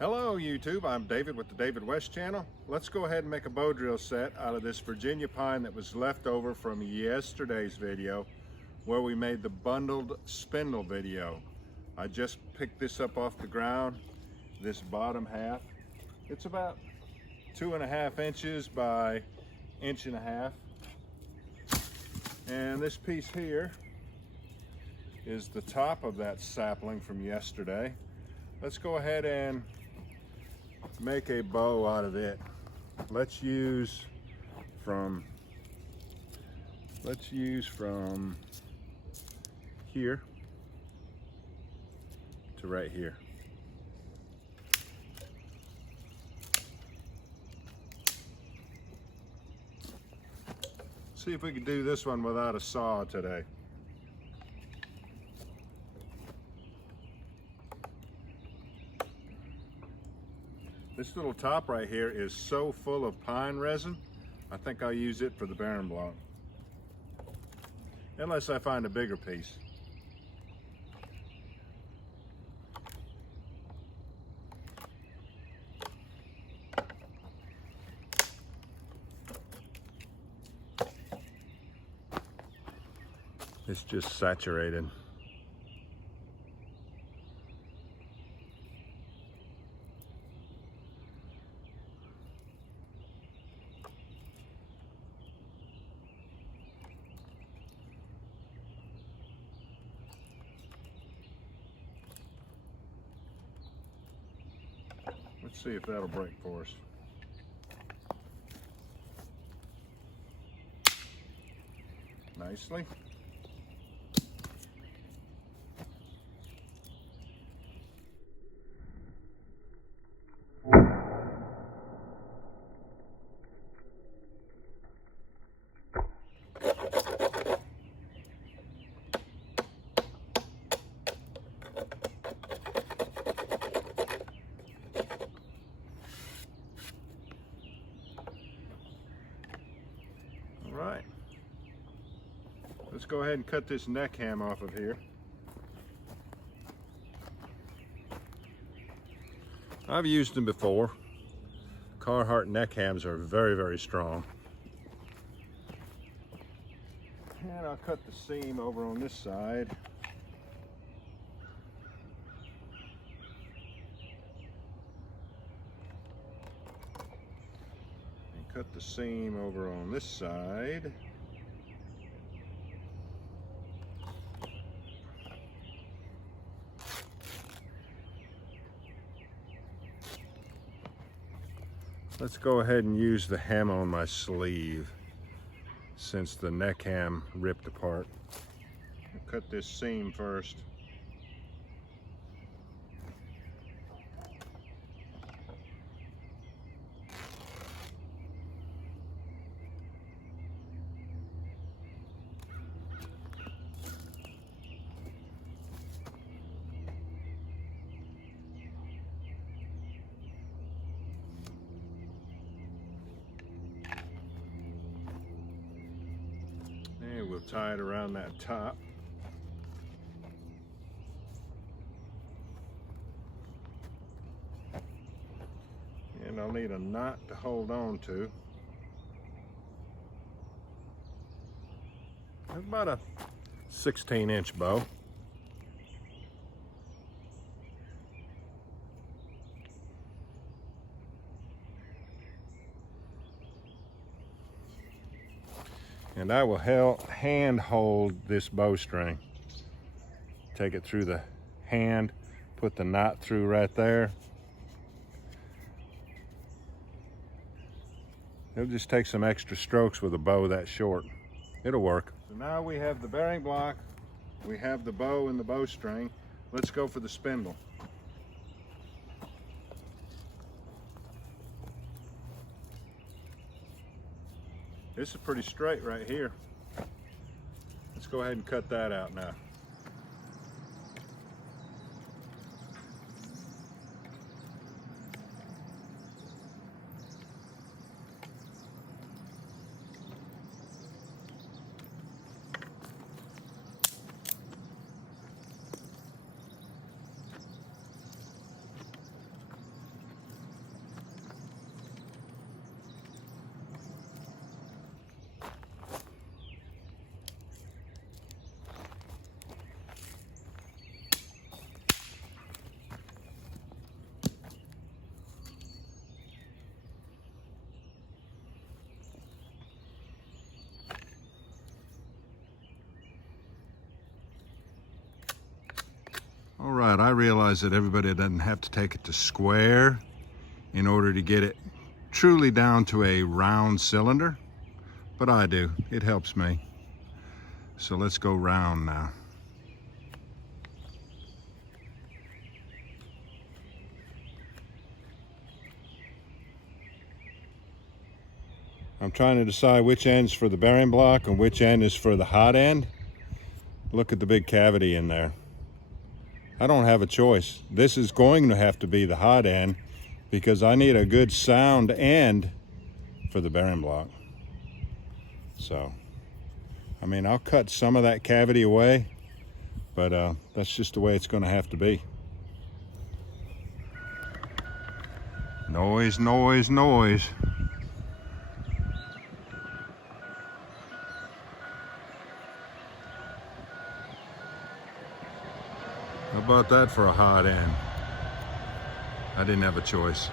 Hello YouTube, I'm David with the David West channel. Let's go ahead and make a bow drill set out of this Virginia pine that was left over from yesterday's video where we made the bundled spindle video. I just picked this up off the ground, this bottom half. It's about 2.5 inches by 1.5 inches. And this piece here is the top of that sapling from yesterday. Let's go ahead and make a bow out of it. Let's use from here to right here. See if we can do this one without a saw today. This little top right here is so full of pine resin, I think I'll use it for the bearing block. Unless I find a bigger piece. It's just saturated. Let's see if that'll break for us. Nicely. Right, let's go ahead and cut this neck ham off of here. I've used them before. Carhartt neck hams are very, very strong. And I'll cut the seam over on this side. Cut the seam over on this side. Let's go ahead and use the ham on my sleeve since the neck ham ripped apart. I'll cut this seam first. And we'll tie it around that top. And I'll need a knot to hold on to. About a 16-inch bow. And I will hand hold this bowstring. Take it through the hand, put the knot through right there. It'll just take some extra strokes with a bow that short. It'll work. So now we have the bearing block, we have the bow and the bowstring. Let's go for the spindle. This is pretty straight right here. Let's go ahead and cut that out now. right, I realize that everybody doesn't have to take it to square in order to get it truly down to a round cylinder, but I do. It helps me. So let's go round now. I'm trying to decide which end's for the bearing block and which end is for the hot end. Look at the big cavity in there. I don't have a choice. This is going to have to be the hot end because I need a good sound end for the bearing block. So, I mean, I'll cut some of that cavity away, but that's just the way it's going to have to be. Noise, noise, noise. How about that for a hot end? I didn't have a choice.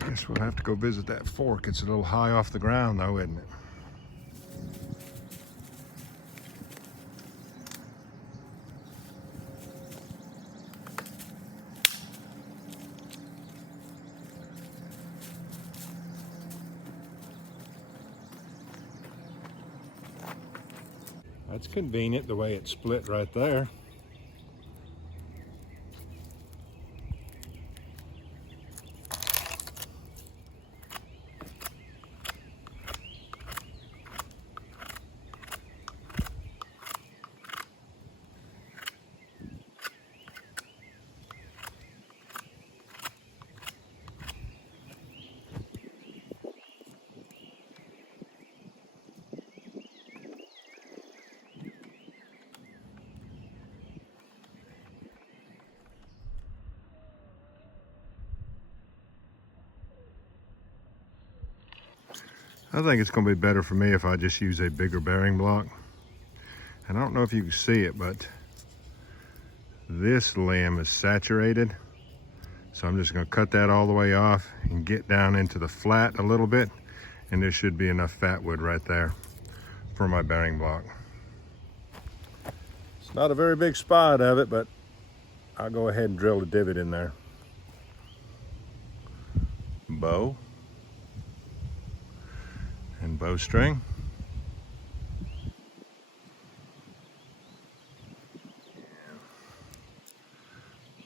I guess we'll have to go visit that fork. It's a little high off the ground though, isn't it? That's convenient the way it's split right there. I think it's going to be better for me if I just use a bigger bearing block. And I don't know if you can see it, but this limb is saturated. So I'm just going to cut that all the way off and get down into the flat a little bit. And there should be enough fat wood right there for my bearing block. It's not a very big spot of it, but I'll go ahead and drill a divot in there. Bow. And bowstring.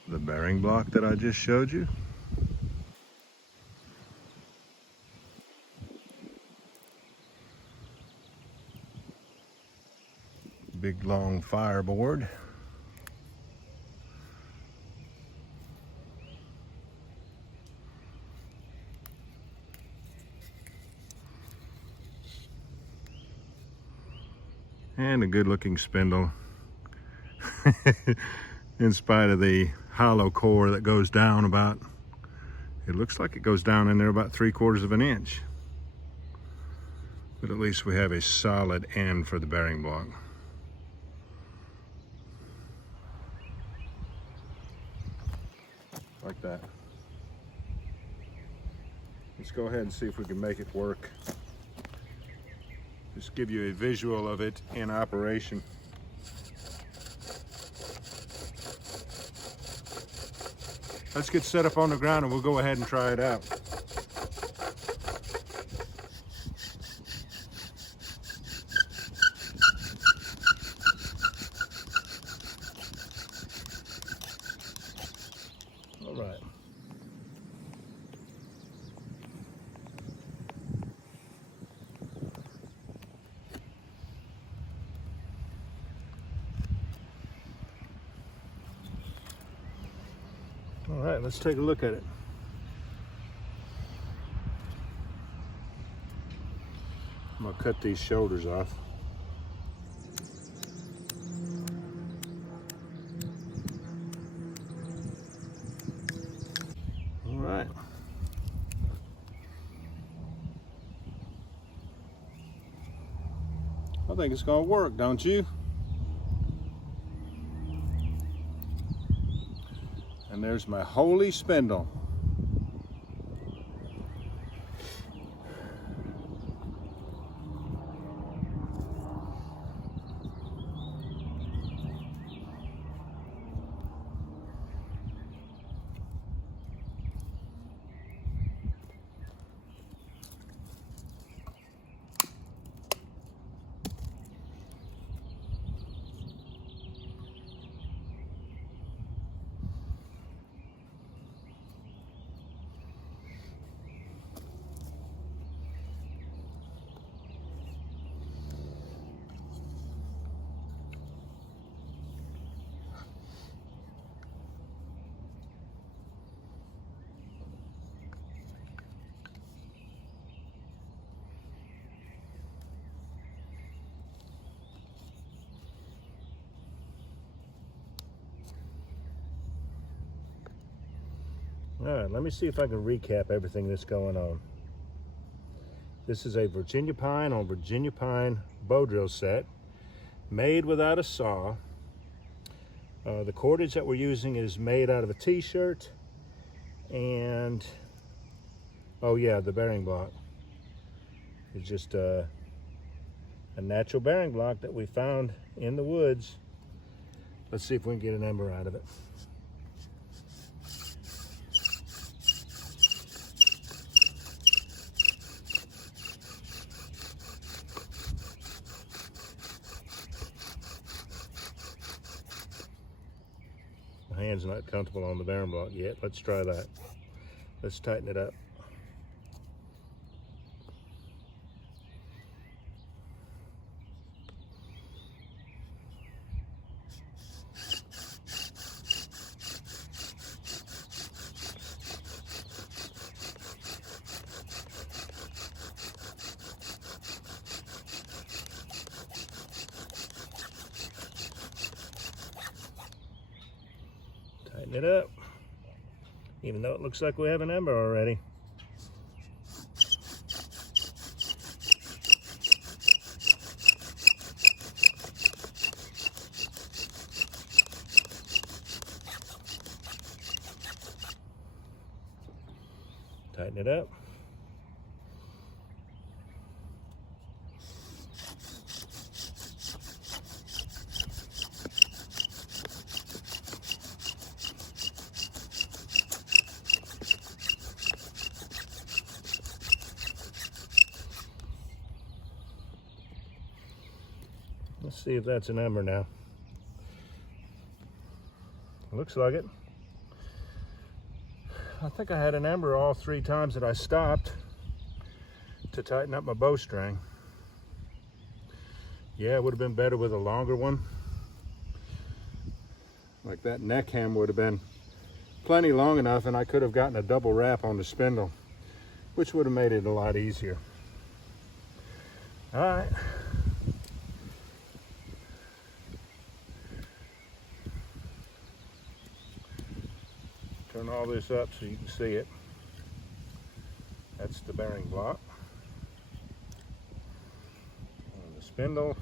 The bearing block that I just showed you. Big long fireboard. And a good looking spindle. In spite of the hollow core that goes down about, it looks like it goes down in there about 3/4 of an inch. But at least we have a solid end for the bearing block. Like that. Let's go ahead and see if we can make it work. Just give you a visual of it in operation. Let's get set up on the ground and we'll go ahead and try it out. All right. All right, let's take a look at it. I'm gonna cut these shoulders off. All right. I think it's gonna work, don't you? And there's my holy spindle. All right, let me see if I can recap everything that's going on. This is a Virginia pine on Virginia pine bow drill set, made without a saw. The cordage that we're using is made out of a t-shirt, and oh yeah, the bearing block is just a natural bearing block that we found in the woods. Let's see if we can get an ember out of it. My hand's not comfortable on the bearing block yet. Let's try that. Let's tighten it up. Tighten it up, even though it looks like we have an ember already. Tighten it up. Let's see if that's an ember now. Looks like it. I think I had an ember all 3 times that I stopped to tighten up my bowstring. Yeah, it would have been better with a longer one. Like that neck hem would have been plenty long enough, and I could have gotten a double wrap on the spindle, which would have made it a lot easier. All right. Turn all this up so you can see it. That's the bearing block. And the spindle.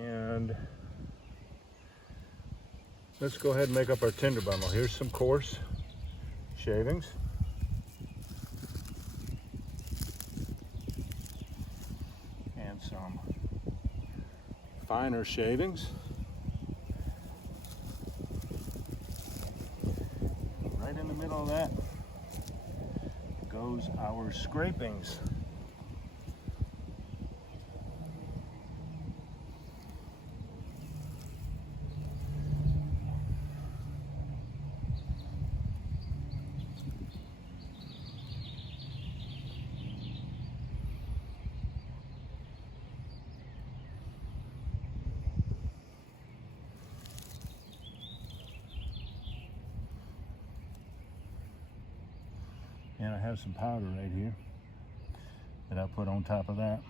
And let's go ahead and make up our tinder bundle. Here's some coarse shavings. And some finer shavings. Right in the middle of that goes our scrapings. And I have some powder right here that I put on top of that.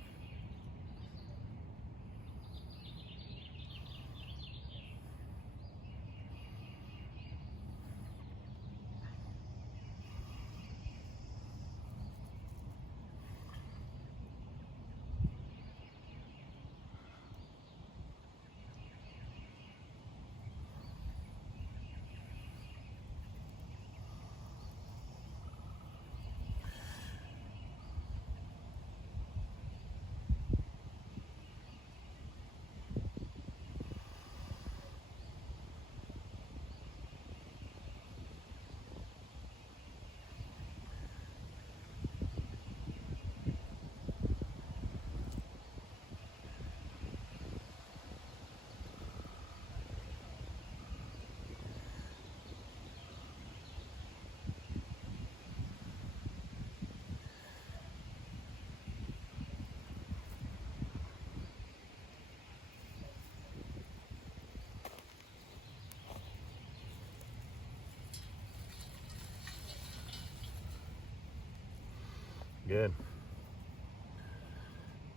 Good.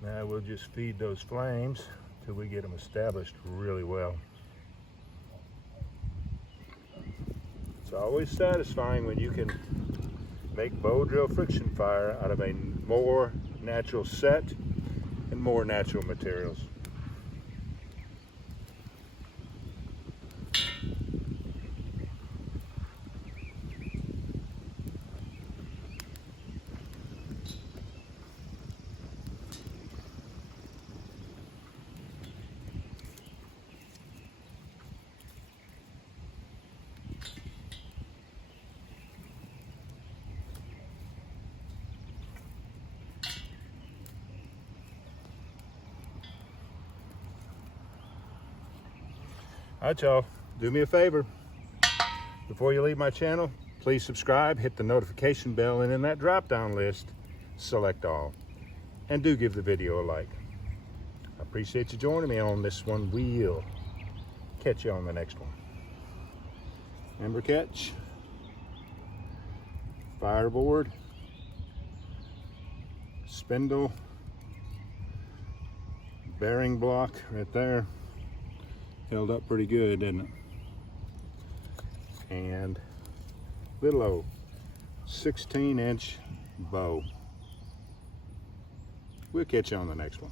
Now we'll just feed those flames till we get them established really well. It's always satisfying when you can make bow drill friction fire out of a more natural set and more natural materials. All right, y'all, do me a favor. Before you leave my channel, please subscribe, hit the notification bell, and in that drop-down list, select all. And do give the video a like. I appreciate you joining me on this one. We'll catch you on the next one. Ember catch, fireboard, spindle, bearing block right there. Held up pretty good, didn't it? And little old 16-inch bow. We'll catch you on the next one.